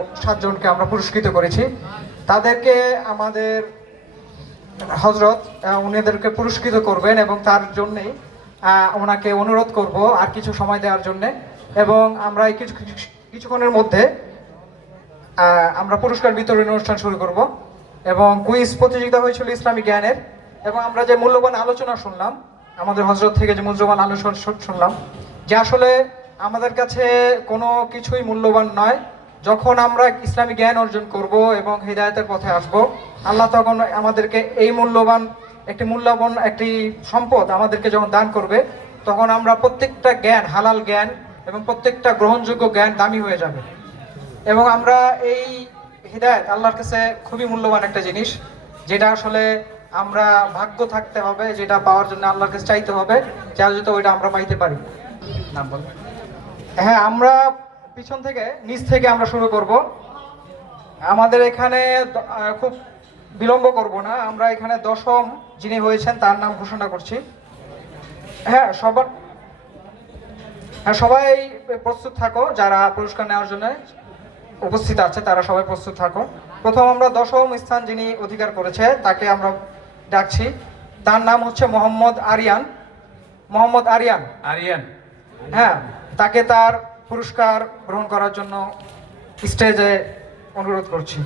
7 জনকে আমরা পুরস্কৃত করেছি। তাদেরকে আমাদের হযরত উনাদেরকে পুরস্কৃত করবেন এবং তার জন্যই ওনাকে অনুরোধ করব আর কিছু সময় দেওয়ার জন্য। এবং আমরা এই কিছুক্ষণের মধ্যে আমরা পুরস্কার বিতরণ অনুষ্ঠান শুরু করব। এবং কুইজ প্রতিযোগিতা হয়েছিল ইসলামিক জ্ঞানের। এবং আমরা যে মূল্যবান আলোচনা শুনলাম, আমাদের হযরত থেকে যে মূল্যবান আলোচনা শুনলাম, যে আসলে আমাদের কাছে কোনো কিছুই মূল্যবান নয়। যখন আমরা ইসলামী জ্ঞান অর্জন করব এবং হিদায়াতের পথে আসব, আল্লাহ তখন আমাদেরকে এই মূল্যবান একটি সম্পদ আমাদেরকে যখন দান করবে, তখন আমরা প্রত্যেকটা জ্ঞান হালাল জ্ঞান এবং প্রত্যেকটা গ্রহণযোগ্য জ্ঞান দামি হয়ে যাবে। এবং আমরা এই হিদায়াত আল্লাহর কাছে খুবই মূল্যবান একটা জিনিস, যেটা আসলে আমরা ভাগ্য থাকতে হবে, যেটা পাওয়ার জন্য আল্লাহর কাছে চাইতে হবে, চাইলে তো ওইটা আমরা পাইতে পারি। নাম বল। হ্যাঁ, আমরা পিছন থেকে নিচ থেকে আমরা শুরু করব। আমাদের এখানে খুব বিলম্ব করব না, আমরা এখানে 10ম যিনি হয়েছেন তার নাম ঘোষণা করছি। হ্যাঁ সবাই প্রস্তুত থাকো, যারা পুরস্কার নেওয়ার জন্য উপস্থিত আছে তারা সবাই প্রস্তুত থাকো। প্রথম আমরা 10ম স্থান যিনি অধিকার করেছে তাকে আমরা ডাকছি। তার নাম হচ্ছে মোহাম্মদ আরিয়ান। হ্যাঁ, তাকে তার পুরস্কার গ্রহণ করার জন্য স্টেজে অনুরোধ করছি।